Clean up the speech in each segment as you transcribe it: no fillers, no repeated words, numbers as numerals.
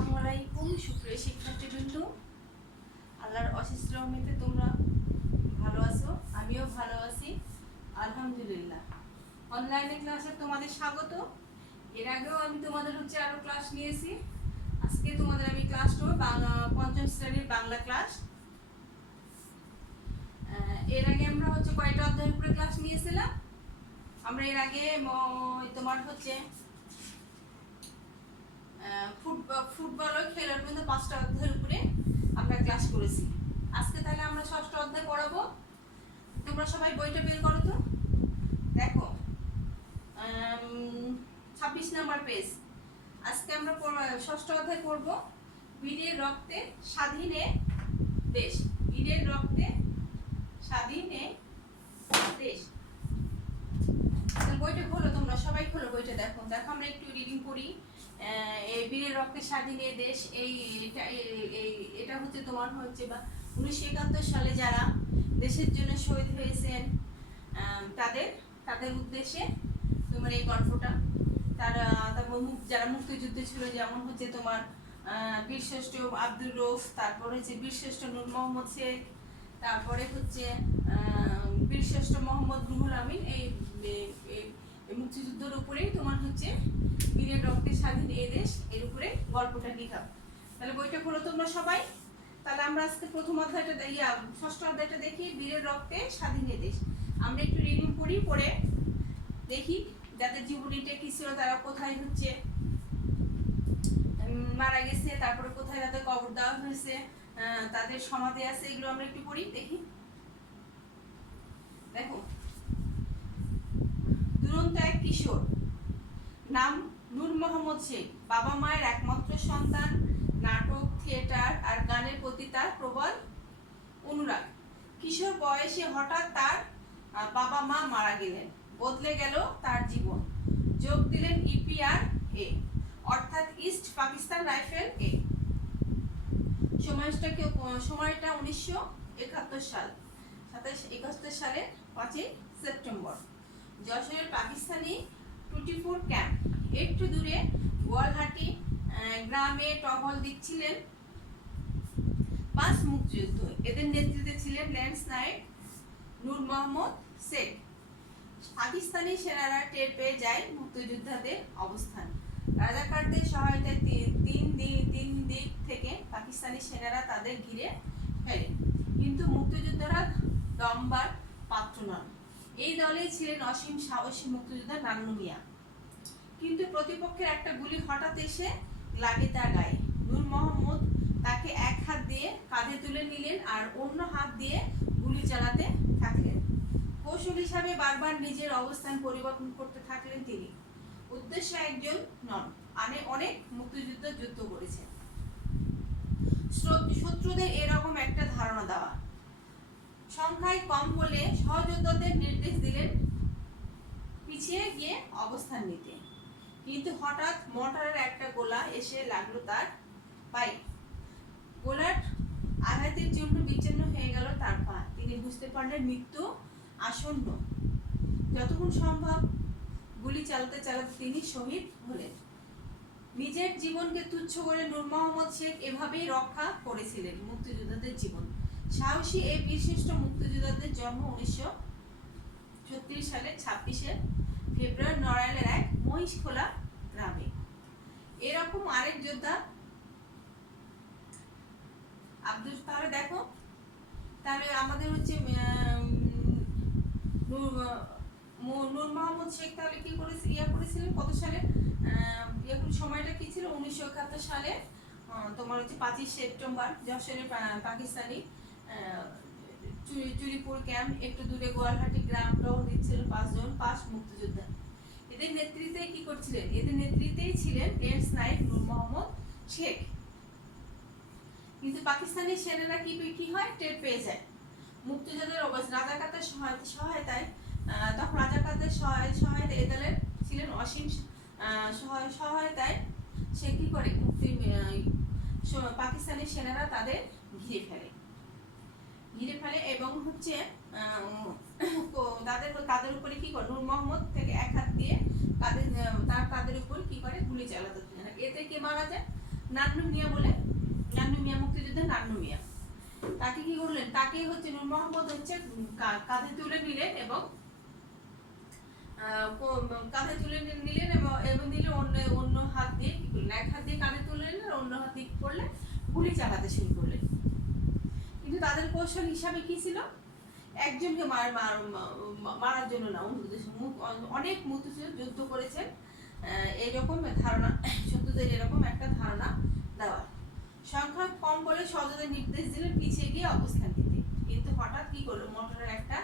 আসসালামু আলাইকুম সুপ্রিয় শিক্ষার্থীবৃন্দ, আল্লাহর অশেষ রহমতে তোমরা ভালো আছো, আমিও ভালো আছি আলহামদুলিল্লাহ। অনলাইনে ক্লাসে তোমাদের স্বাগত। এর আগেও আমি তোমাদের আরো ক্লাস নিয়েছি। আজকে তোমাদের আমি ক্লাস নেব পঞ্চম শ্রেণীর বাংলা ক্লাস। এর আগে আমরা কয়টা অধ্যায়ের উপরে ক্লাস নিয়েছিলাম? আমরা এর আগে তোমার ফুটবল ও খেলার মধ্যে 5টা অধ্যায়ের উপরে আমরা ক্লাস করেছি। আজকে তাহলে আমরা 6টা অধ্যায় পড়াবো। তোমরা সবাই বইটা বের করো তো। দেখো 26 নাম্বার পেজ। আজকে আমরা 6টা অধ্যায় পড়ব। বীরের রক্তে স্বাধীনে দেশ। বীরের রক্তে স্বাধীনে দেশ। বইটা খোলো, তোমরা সবাই খোলো বইটা। দেখো আমরা একটু রিডিং করি। এই বীরের রক্তে স্বাধীনে দেশ, এটা তোমার বা 1971 সালে যারা দেশের জন্য শহীদ হয়েছেন তাদের উদ্দেশ্যে তোমার এই গল্পটা। তারপর যারা মুক্তিযুদ্ধে ছিল, যেমন তোমার বীরশ্রেষ্ঠ আব্দুর রউফ, তারপর বীরশ্রেষ্ঠ নূর মোহাম্মদ শেখ, তারপরে বীরশ্রেষ্ঠ মোহাম্মদ রুহুল আমিন। এই মুক্তিযুদ্ধের উপরেই তোমার বীরের রক্তে স্বাধীন এ দেশ, এর উপরে গল্পটা লিখা। তাহলে বইটা খোলো তোমরা সবাই। তাহলে আমরা আজকে প্রথম অধ্যায়টা 6ষ্ঠ অধ্যায়টা দেখি, বীরের রক্তে স্বাধীন এ দেশ। আমরা একটু রিডিং করি, পড়ে দেখি যাদের জীবনীটা কি ছিল, তারা কোথায় মারা গেছে, তারপরে কোথায় তাদের কবর দেওয়া হয়েছে, তাদের সমাধি আছে, এগুলো আমরা একটু পড়ি দেখি। দেখো, দুরন্ত এক কিশোর, নাম নূর মোহাম্মদ শেখ, বাবা মায়ের একমাত্র সন্তান। নাটক, থিয়েটার আর গানের প্রতি তার প্রবল অনুরাগ। কিশোর বয়সে হঠাৎ তার বাবা মা মারা গেলেন, বদলে গেল তার জীবন। যোগ দিলেন EPRA, অর্থাৎ ইস্ট পাকিস্তান রাইফেল এ। সময়টা 1971 সাল, 71 সালের 5ই সেপ্টেম্বর। যশোরের পাকিস্তানি 24 ক্যাম্প, একটু দূরে গোয়ালহাটি গ্রামে টহল দিচ্ছিলেন 5 মুক্তিযুদ্ধ। এদের নেতৃত্বে ছিলেন ল্যান্স নায়েক নূর মোহাম্মদ শেখ। পাকিস্তানি সেনারা টের পেয়ে যায় মুক্তিযোদ্ধাদের অবস্থান। রাজাকারদের সহায়তায় তিন দিক থেকে পাকিস্তানি সেনারা তাদের ঘিরে ফেলে, কিন্তু মুক্তিযোদ্ধারা দমবার পাত্র নন। এই দলেই ছিলেন অসীম সাহসী মুক্তিযোদ্ধা নান্নু মিয়া। কিন্তু প্রতিপক্ষের একটা গুলি হঠাৎ এসে লাগে তার গায়ে। নূর মোহাম্মদ তাকে এক হাত দিয়ে কাঁধে তুলে নিলেন আর অন্য হাত দিয়ে গুলি চালাতে থাকলেন। কৌশল হিসাবে বারবার নিজের অবস্থান পরিবর্তন করতে থাকলেন তিনি। উদ্দেশ্য একজন নন, অনেক মুক্তিযুদ্ধ যুদ্ধ করেছেন। শত্রুদের এরকম একটা ধারণা দেওয়া। সংখ্যায় কম হলে সহযোদ্ধাদের নির্দেশ দিলেন পিছিয়ে গিয়ে অবস্থান নিতে। কিন্তু হঠাৎ মোটরের একটা গোলা এসে লাগলো তার পায়ে। গোলার আঘাতের জন্য বিচ্ছিন্ন হয়ে গেল তার পা। তিনি বুঝতে পারলেন মৃত্যু আসন্ন। যতক্ষণ সম্ভব গুলি চালাতে চালাতে তিনি শহীদ হলেন। নিজের জীবনকে তুচ্ছ করে নূর মোহাম্মদ শেখ এভাবেই রক্ষা করেছিলেন মুক্তিযোদ্ধাদের জীবন। সাহসী এই বীরশ্রেষ্ঠ মুক্তিযোদ্ধাদের জন্ম 1936 সালের 26শে ফেব্রুয়ারি নড়াইলের এক মহিষখোলা গ্রামে। এরকম আরেক যোদ্ধা আব্দুল। তাহলে দেখো, তাহলে আমাদের নূর মোহাম্মদ শেখ তাহলে কি করেছিলেন কত সালে? সময়টা কি ছিল? 1971 সালে তোমার 25 সেপ্টেম্বর যশোরের পাকিস্তানি চুরিপুর ক্যাম্প, একটু দূরে গোয়ালহাটি গ্রাম টহল দিচ্ছিল 5 মুক্তিযোদ্ধা। এদের নেতৃত্বে কি করছিলেন? এদের নেতৃত্বেই ছিলেন ল্যান্স নায়েক নূর মোহাম্মদ শেখ। কিন্তু পাকিস্তানি সেনারা কি হয় টের পেয়ে যায় মুক্তিযোদ্ধাদের অবস্থা। রাজাকারদের সহায়তায় তখন রাজাকারদের সহায়তায় এ দলের ছিলেন অসীম সহায়তায় সে কি করে পাকিস্তানি সেনারা তাদের ঘিরে ফেলে এবং তাদের উপরে কি করে নূর মোহাম্মদ থেকে এক হাত দিয়ে তাদের উপর কি করে গুলি চালাতে থাকে। এতে কে মারা যায়? নান্নু মিয়া বলে, নান্নু মিয়া মুক্তিযোদ্ধা নান্নু মিয়া, তাকে কি করলেন, তাকে হচ্ছে নূর মোহাম্মদ হচ্ছে কাঁধে তুলে নিলেন এবং কাঁধে তুলে নিলেন এবং দিলে অন্য হাত দিয়ে কি করলেন, এক হাত দিয়ে কাঁধে তুলে নিলেন, অন্য হাত দিয়ে কি করলেন, গুলি চালাতে শুরু করলেন। কিন্তু তাদের কৌশল হিসাবে কি ছিল, একজনকে মারার জন্য না, অনেক যুদ্ধ করেছেন, এরকম ধারণা, শত্রুদের এরকম একটা ধারণা দেওয়ার। সংখ্যা কম করে সহজে নির্দেশ দিলেন পিছিয়ে গিয়ে অবস্থান নিতে। কিন্তু হঠাৎ কি করলো, মোটরের একটা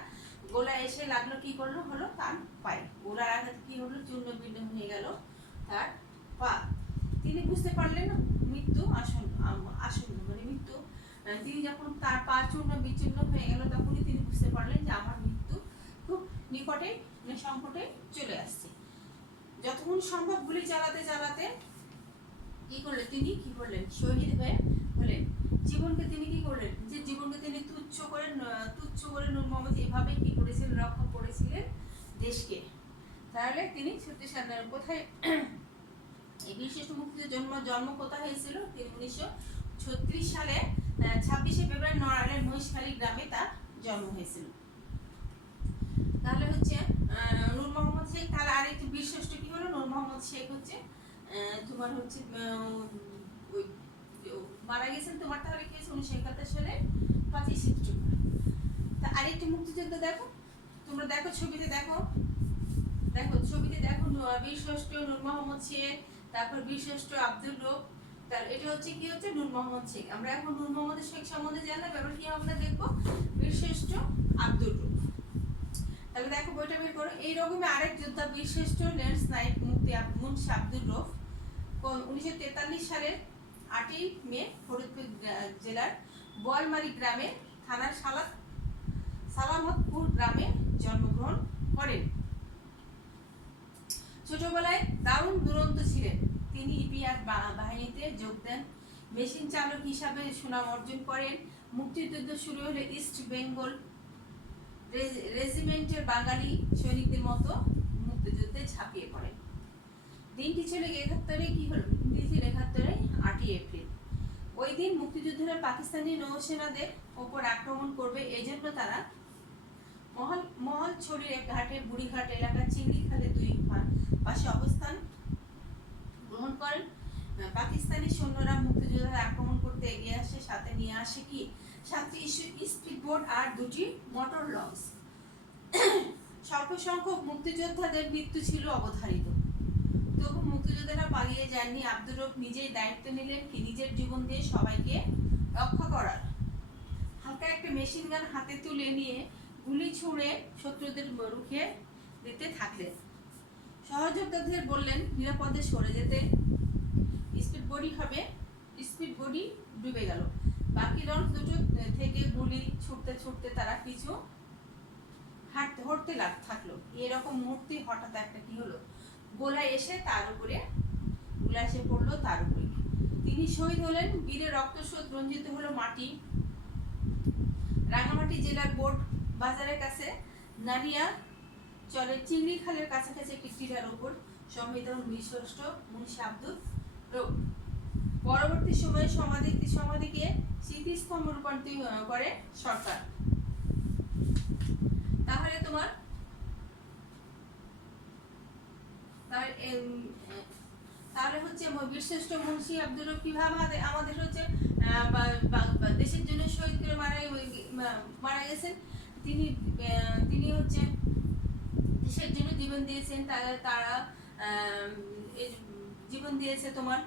গোলা এসে লাগলো, কি করলো, হলো তার পায়ে। গোলার আঘাতে কি হলো, চূর্ণ বিণ্ণ হয়ে গেল তার পা। তিনি বুঝতে পারলেন মৃত্যু আসন্ন মানে মৃত্যু, তিনি যখন তার পা চূর্ণ বিচূর্ণ হয়ে গেল, তখনই তিনি বুঝতে পারলেন যে আমার মৃত্যু খুব নিকটে, মানে সংকটে চলে আসছে। যতক্ষণ সম্ভব গুলি চালাতে চালাতে কি করলেন, তিনি কি করলেন, শহীদ হয়ে হলেন। জীবনকে তিনি কি করলেন, যে জীবনকে তিনি তুচ্ছ করে নূর মোহাম্মদ এভাবে কি করেছিলেন, রক্ষা করেছিলেন দেশকে। তাহলে তিনি সত্যি সাধারণ কোথায় এই বিশিষ্ট মুক্তির জন্ম কোথায় হয়েছিল, তিনি 1936 সালে 26শে ফেব্রুয়ারি নড়াইলের মহিষখালী গ্রামে তার জন্ম হয়েছিল। তাহলে হচ্ছে নূর মোহাম্মদ শেখ। তাহলে আরেকটি বীরশ্রেষ্ঠ কি হলো, নূর মোহাম্মদ শেখ হচ্ছে তোমার হচ্ছে মারা গেছেন তোমার, তাহলে কি হয়েছে 1971 সালে 5ই সেপ্টেম্বর। তা আরেকটি মুক্তিযোদ্ধা দেখো, তোমরা দেখো ছবিতে, দেখো ছবিতে দেখো, বীরশ্রেষ্ঠ নূর মোহাম্মদ শেখ, তারপর বীরশ্রেষ্ঠ আব্দুর রউফ। তার এটা হচ্ছে কি হচ্ছে নূর মোহাম্মদ শেখ। আমরা এখন নূর মোহাম্মদ শেখ সম্বন্ধে জানলাম, এবার কি আমরা দেখবো বীরশ্রেষ্ঠ আব্দুর রউফ। তাহলে দেখো বইটা বের করো। এইরকমই আরেক যোদ্ধা বীরশ্রেষ্ঠ লেন্স নাইট মুন্সি আব্দুর রউফ 1943 সালের 8ই মে ফরিদপুর জেলার বোয়ালমারী গ্রামে থানার সালামতপুর গ্রামে জন্মগ্রহণ করেন। ছোটবেলায় দারুণ দুরন্ত ছিলেন। তিনি ইপিআর বাহিনীতে যোগ দেন, মেশিন চালক হিসাবে সুনাম অর্জন করেন। মুক্তিযুদ্ধ শুরু হলে ইস্ট বেঙ্গল রেজিমেন্টের বাঙালি সৈনিকদের মতো মুক্তিযুদ্ধে ঝাঁপিয়ে পড়েন। দিনটি ছিল 71-এ কি হলো, দিনটি ছিল 71-এ 8ই এপ্রিল। ওই দিন মুক্তিযোদ্ধারা পাকিস্তানি নৌসেনাদের ওপর আক্রমণ করবে, এজন্য তারা মহলছড়ির ঘাটে বুড়িঘাট এলাকার চিংড়ি খালে দুই পাশে অবস্থান গ্রহণ করেন। পাকিস্তানি সৈন্যরা মুক্তিযোদ্ধারা আক্রমণ করতে এগিয়ে আসে, সাথে নিয়ে আসে কি 7টি স্পিডবোট আর 2টি মোটর লঞ্চ। স্বল্প সংখ্যক মুক্তিযোদ্ধাদের মৃত্যু ছিল অবধারিত, তবু মুক্তিযোদ্ধারা পালিয়ে যাননি। আব্দুর রউফ নিজেই দায়িত্ব নিলেন কি নিজের জীবন দিয়ে সবাইকে রক্ষা করার। হালকা একটা মেশিন গান হাতে তুলে নিয়ে গুলি ছুঁড়ে শত্রুদের রুখে দিতে থাকলেন। সহযোদ্ধাদের বললেন নিরাপদে সরে যেতে। স্পিডবোটই ডুবে গেল। বাকি লঞ্চ দুটো থেকে গুলি ছুটতে ছুটতে তারা কিছু হটতে থাকলো। এরকম মুহূর্তে হঠাৎ একটা কি হলো, গোলা এসে পড়লো তার উপরে। তিনি শহীদ হলেন। বীরের রক্তস্রোত রঞ্জিত হলো মাটি। রাঙামাটি জেলার বোট বাজারের কাছে নানিয়া চলে চিংড়ি খালের কাছাকাছি একটি টিলার উপর সমাহিত বীরশ্রেষ্ঠ মুন্সি আব্দুর রউফ। পরবর্তী সময়ে সমাধিকে স্মৃতিস্তম্ভ রূপান্তরিত করে সরকার। তাহলে হচ্ছে বীরশ্রেষ্ঠ মুন্সি আব্দুর রউফ কিভাবে আমাদের হচ্ছে দেশের জন্য শহীদ করে মারা গেছেন। তিনি হচ্ছে দেশের জন্য জীবন দিয়েছেন। তারা জীবন দিয়েছে তোমার।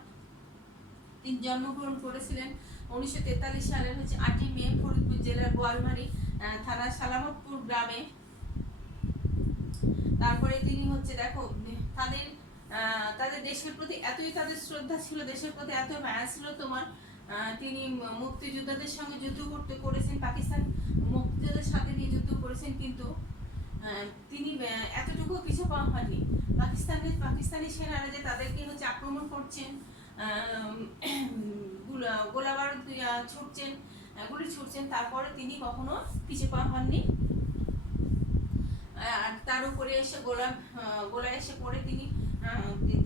তিনি জন্মগ্রহণ করেছিলেন 1943 সালের হচ্ছে 8ই মে ফরিদপুর জেলার বোয়ালমারী থানার সালামতপুর গ্রামে। তারপরে তিনি হচ্ছে দেখো তাদের দেশের প্রতি এতই তাদের শ্রদ্ধা ছিল, দেশের প্রতি এত মায়া ছিল তোমার। তিনি মুক্তিযোদ্ধাদের সঙ্গে যুদ্ধ করেছেন, পাকিস্তান মুক্তিযোদ্ধাদের সাথে নিয়ে যুদ্ধ করেছেন, কিন্তু তিনি এতটুকু কিছু পাওয়া হয়নি। পাকিস্তানি সেনারা যে তাদেরকে হচ্ছে আক্রমণ করছেন, গোলাবারুদ গুলি ছুটছেন, তারপরে তিনি কখনো পিছু পা হননি। আর তার উপরে এসে গোলা এসে পড়ে তিনি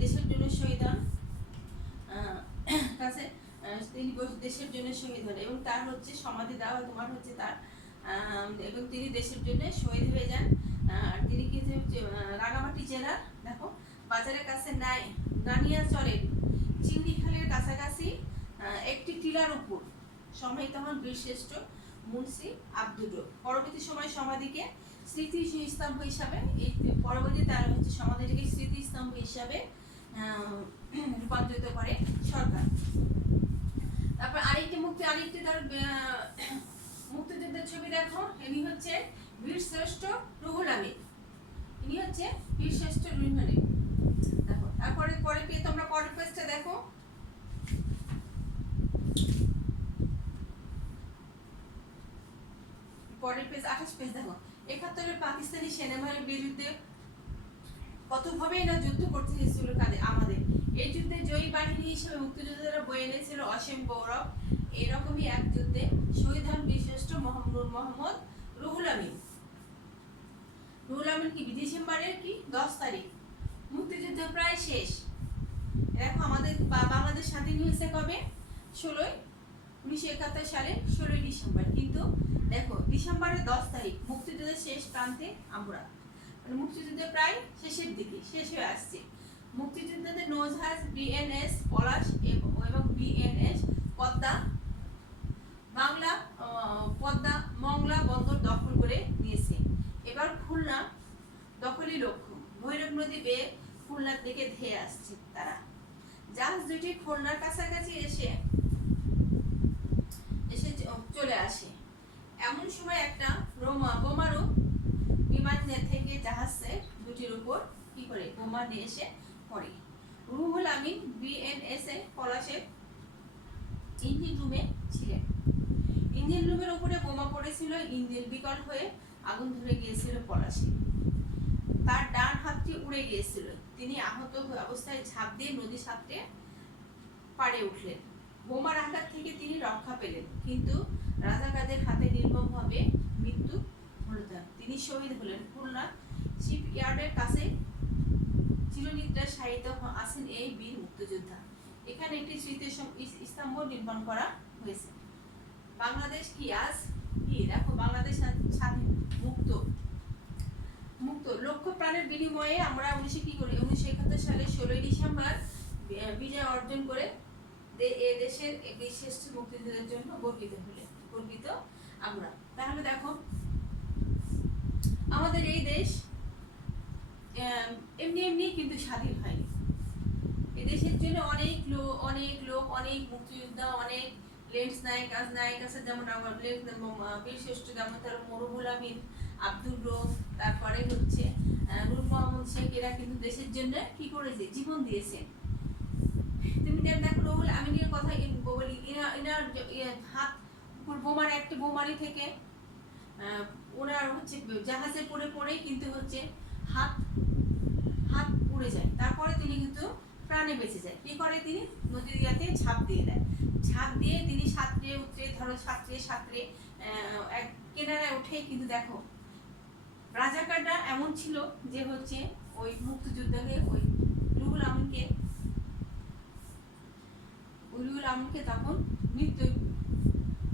দেশের জন্য শহীদ হন। কাছে তিনি দেশের জন্য শহীদ হন এবং তার হচ্ছে সমাধি দেওয়া তোমার হচ্ছে তার এবং তিনি দেশের জন্য শহীদ হয়ে যান। তিনি কি রাঙামাটি জেলার দেখো বাজারের কাছে নানিয়াচরের চিংড়ি খালের কাছাকাছি একটি টিলার উপর সমাহিত হন বীরশ্রেষ্ঠ মুন্সি আব্দুর রব। পরবর্তী সময় সমাধিকে স্মৃতিস্তম্ভ হিসাবে পরবর্তী তার হচ্ছে সমাধিটিকে স্মৃতিস্তম্ভ হিসাবে রূপান্তরিত করে সরকার। তারপর আরেকটি তার মুক্তিযুদ্ধের ছবি দেখো, ইনি হচ্ছে বীরশ্রেষ্ঠ রুহুল আমিন, ইনি হচ্ছে বীরশ্রেষ্ঠ রুহুল আমিন। দেখো তারপরে তোমরা পরের পেজটা দেখো, পরের পেজ 28 পেজ দেখো। 71-এর পাকিস্তানি সেনাবাহিনীর বিরুদ্ধে কতভাবে এরা যুদ্ধ করতে হয়েছিল আমাদের। এই যুদ্ধে জয়ী বাহিনী হিসেবে মুক্তিযোদ্ধারা বয়ে এনেছিল অসীম গৌরব। এরকমই এক যুদ্ধে শহীদ হন বীরশ্রেষ্ঠ মোহাম্মদ রুহুল আমিন। রুহুল আমিন কি ডিসেম্বরের 10 তারিখ। মুক্তিযুদ্ধ প্রায় শেষ। দেখো আমাদের বাংলাদেশ স্বাধীন হয়েছে কবে? 1971 সালে 16 ডিসেম্বর। কিন্তু দেখো ডিসেম্বরের 10 তারিখ মুক্তিযুদ্ধের শেষ প্রান্তে আমরা, মানে মুক্তিযুদ্ধ প্রায় শেষের দিকে শেষ হয়ে আসছে। মুক্তিযুদ্ধের নৌজাহাজ বিএনএস পলাশ এবং বিএনএস পদ্মা মংলা বন্দর দখল করে নিয়েছে। এবার খুলনা দখলই লক্ষ্য। ভৈরব নদী বেয়ে খুলনার দিকে ধেয়ে আসছে তারা। জাহাজ দুটি খুলনার কাছাকাছি এসে চলে আসে। এমন সময় একটা বোমারু বিমান থেকে জাহাজের দুটির উপর কি করে বোমা নিয়ে এসে পড়ে। রুহুল আমিন বিএনএস এ পলাশের ইঞ্জিন রুমে ছিলেন। ইঞ্জিন রুমের উপরে বোমা পড়েছিল, ইঞ্জিন বিকল হয়ে আগুন ধরে গিয়েছিল পলাশে। তার ডান হাতটি উড়ে গিয়েছিল। তিনি আহত অবস্থায় ঝাঁপ দিয়ে নদী সাঁতরে পাড়ে উঠলেন। বোমার আঘাত থেকে তিনি রক্ষা পেলেন, কিন্তু রাজাকারদের হাতে নির্মমভাবে মৃত্যু হলো তার। তিনি শহীদ হলেন। খুলনা শিপইয়ার্ডের কাছে চিরনিদ্রায় শায়িত আছেন এই বীর মুক্তিযোদ্ধা। এখানে একটি স্মৃতিস্তম্ভ নির্মাণ করা হয়েছে। বাংলাদেশ কি আজ কি দেখো, বাংলাদেশ স্বাধীন মুক্ত লক্ষ প্রাণের বিনিময়ে আমরা 1971 সালে 16 ডিসেম্বর বিজয় অর্জন করে দেশের বিশেষ মুক্তিযুদ্ধের জন্য গর্বিত আমরা। তাহলে দেখো আমাদের এই দেশ এমনি কিন্তু স্বাধীন হয়নি। এই দেশের জন্য অনেক লোক অনেক মুক্তিযোদ্ধা, অনেক লেন্স নায়ক আছে, যেমন আমার বীরশ্রেষ্ঠ যেমন তার রুহুল আমিন, আব্দুর রব, তারপরে হচ্ছে নূর মোহাম্মদ শেখ, এরা কিন্তু দেশের জন্য কি করেছে, জীবন দিয়েছে। তুমি দেখো রুহুল আমিনের কথা বলি, এনার হাত বোমার একটা বোমারি থেকে ওনার হচ্ছে জাহাজে পড়ে কিন্তু হচ্ছে হাত উড়ে যায়। তারপরে তিনি কিন্তু প্রাণে বেঁচে যায়। কি করে, তিনি নদীতে ঝাঁপ দিয়ে দেয়। ঝাঁপ দিয়ে তিনি সাঁতরে এক কিনারায় উঠে। কিন্তু দেখো রাজাকাররা এমন ছিল যে হচ্ছে ওই মুক্তিযোদ্ধাকে ওই রুহুল আমিনকে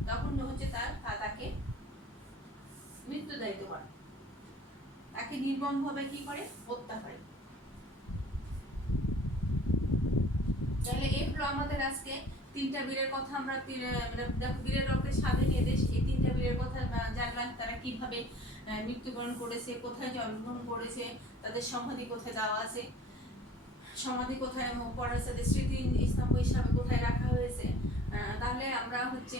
তখন হচ্ছে তাকে মৃত্যু দায়িত্ব করে, তাকে নির্মমভাবে কি করে হত্যা করে। তাহলে এই হলো আমাদের আজকে 3টা বীরের কথা। আমরা বীরের রক্তে স্বাধীন এদেশ, এই 3টা বীরের কথা জানলাম। তারা কিভাবে মৃত্যুবরণ করেছে, কোথায় জন্মগ্রহণ করেছে, তাদের সমাধি কোথায় দেওয়া আছে, সমাধি কোথায় পড়া আছে, তাদের স্মৃতি স্তম্ভ হিসাবে কোথায় রাখা হয়েছে। তাহলে আমরা হচ্ছে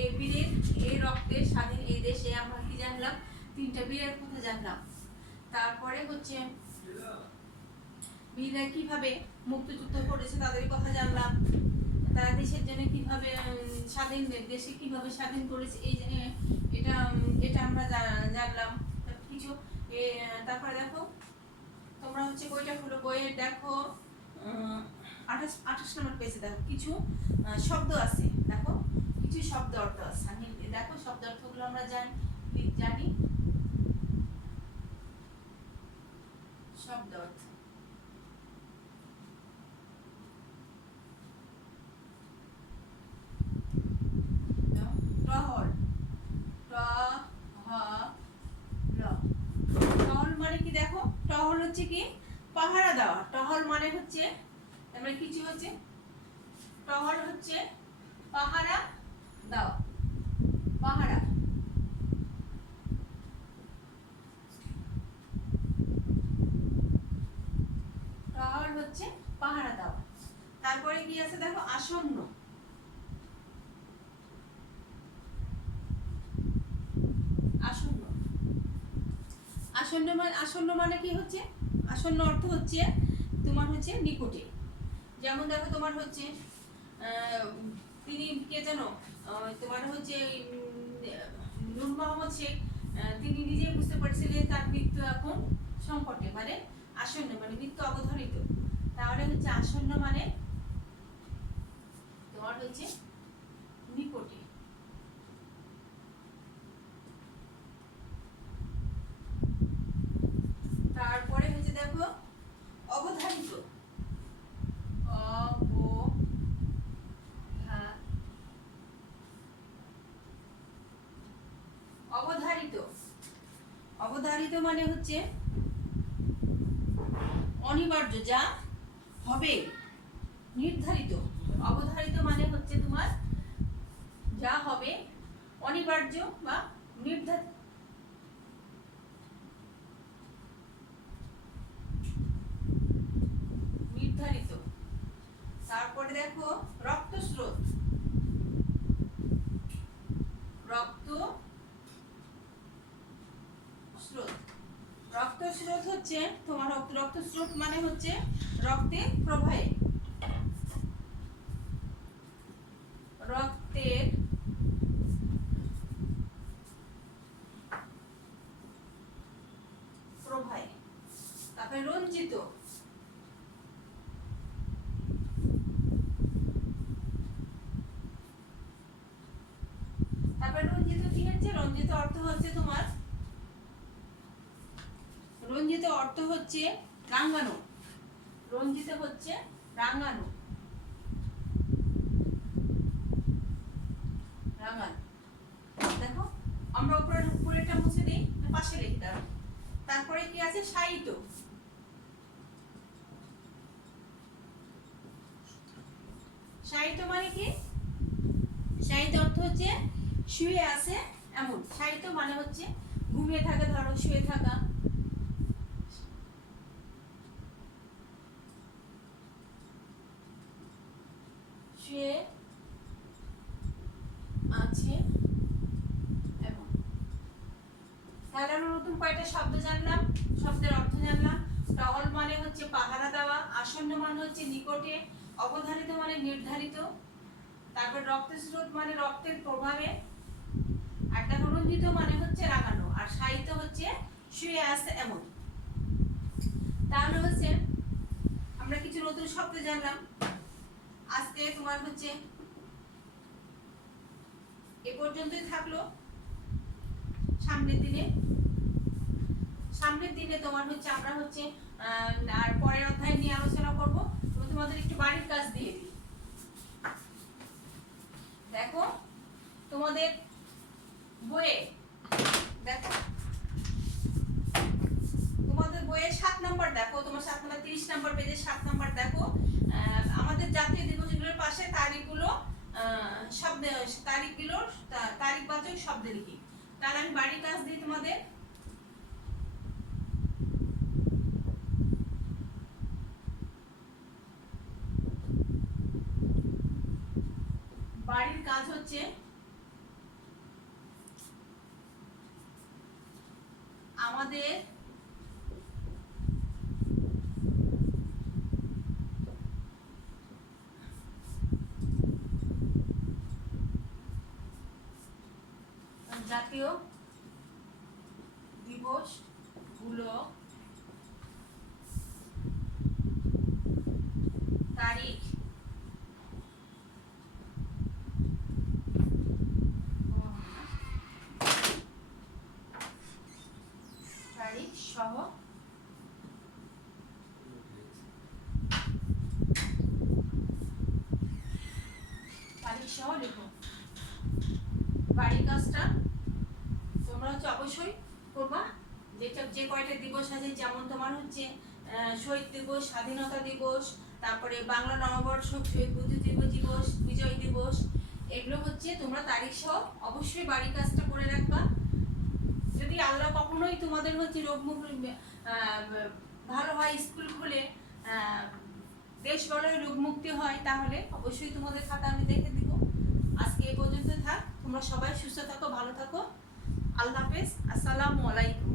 এই বীরের এই রক্তে স্বাধীন এই দেশে আমরা কি জানলাম, 3টা বীরের কথা জানলাম। তারপরে হচ্ছে বীররা কিভাবে মুক্তিযুদ্ধ করেছে তাদের কথা জানলাম। তারা দেশের জন্য কিভাবে দেশে কিভাবে স্বাধীন করেছে এটা আমরা জানলাম কিছু। তারপরে দেখো তোমরা হচ্ছে বইটা খুলো, বইয়ের দেখো 28 নম্বর পেজে দেখো কিছু শব্দ আছে। দেখো কিছু শব্দ অর্থ আছে। আমি দেখো শব্দ অর্থগুলো আমরা জানি। শব্দ অর্থ টহল হচ্ছে কি পাহারা দেওয়া। টহল মানে হচ্ছে আমরা কিছু হচ্ছে টহল হচ্ছে পাহারা দেওয়া, পাহারা। টহল হচ্ছে পাহারা দেওয়া। তারপরে কি আছে দেখো আসন্ন। আসন্ন আসন্ন মানে কি হচ্ছে, আসন্ন অর্থ হচ্ছে তোমার হচ্ছে নিকটে। যেমন দেখো তোমার হচ্ছে তিনি কে জানো, তোমার হচ্ছে নূর মোহাম্মদ শেখ, তিনি নিজে বুঝতে পারছিলেন তার মৃত্যু এখন সংকটে, মানে আসন্ন মানে মৃত্যু অবধারিত। তাহলে হচ্ছে আসন্ন মানে তোমার হচ্ছে নিকটে। তারপরে হচ্ছে দেখো অবধারিত। অবধারিত অবধারিত মানে হচ্ছে অনিবার্য, যা হবে, নির্ধারিত। অবধারিত মানে হচ্ছে তোমার যা হবে, অনিবার্য বা নির্ধারিত। তারপরে দেখো রক্তস্রোত। রক্তস্রোত হচ্ছে তোমার রক্তস্রোত মানে হচ্ছে রক্তের প্রবাহে, রক্তের প্রবাহে। তারপরে রঞ্জিত। তারপরে রঞ্জিত কি হচ্ছে, রঞ্জিত অর্থ হচ্ছে তোমার, রঞ্জিত অর্থ হচ্ছে রাঙানো। রঞ্জিত হচ্ছে রাঙানো, রাঙানো। দেখো আমরা উপরেরটা মুছে দিই, পাশে লিখি দাও। তারপরে কি আছে শায়িত। শায়িত মানে কি, শায়িত অর্থ হচ্ছে শুয়ে আছে এমন। শায়িত মানে হচ্ছে ঘুমিয়ে থাকা, ধরো শুয়ে থাকা। শুয়ে আছে এমন। তাহলে আমরা নতুন কয়টা শব্দ জানলাম, শব্দের অর্থ জানলাম। টহল মানে হচ্ছে পাহারা দেওয়া, আসন্ন মানে হচ্ছে নিকটে, অবধারিত মানে নির্ধারিত, তারপর রক্তস্রোত মানে রক্তের প্রভাবে, আর দেখো রঞ্জিত মানে হচ্ছে রাঙানো, আর শায়িত হচ্ছে শুয়ে আছে এমন। তাহলে হচ্ছে আমরা কিছু নতুন শব্দ জানলাম। আজকে তোমার হচ্ছে এ পর্যন্তই থাকলো। সামনের দিনে তোমার হচ্ছে আমরা হচ্ছে আর পরের অধ্যায় নিয়ে আলোচনা করব। তোমাদের একটু বাড়ির কাজ দিয়ে দিই। দেখো তোমাদের বইয়ে, দেখো তোমাদের বইয়ে 7 নম্বর, দেখো তোমার 7 নম্বর 30 নম্বর পেজে 7 নম্বর দেখো, আমাদের জাতীয় দিবসগুলোর পাশে তারিখগুলো শব্দ, তারিখগুলোর তারিখবাচক শব্দ লিখি। তাহলে আমি বাড়ির কাজ দিই তোমাদের। বাড়ির কাজ হচ্ছে আমাদের জাতীয় দিবস গুলো তারিখ সহ লিখো। বাড়ির কাজটা তোমরা হচ্ছে অবশ্যই করবা। যেটা যে কয়টা দিবস আছে, যেমন তোমার হচ্ছে শহীদ দিবস, স্বাধীনতা দিবস, তারপরে বাংলা নববর্ষ, শহীদ বুদ্ধিজীবী দিবস, বিজয় দিবস, এগুলো হচ্ছে তোমরা তারিখ সহ অবশ্যই বাড়ির কাজটা করে রাখবা। যদি আল্লাহ কখনোই তোমাদের হচ্ছে রোগমুখ ভালো হয়, স্কুল খুলে দেশ বড় রোগমুক্তি হয়, তাহলে অবশ্যই তোমাদের খাতা আমি দেখে দিব। আজকে এই পর্যন্ত থাক, তোমরা সবাই সুস্থ থাকো, ভালো থাকো। আল্লাহ হাফেজ, আসসালামু আলাইকুম।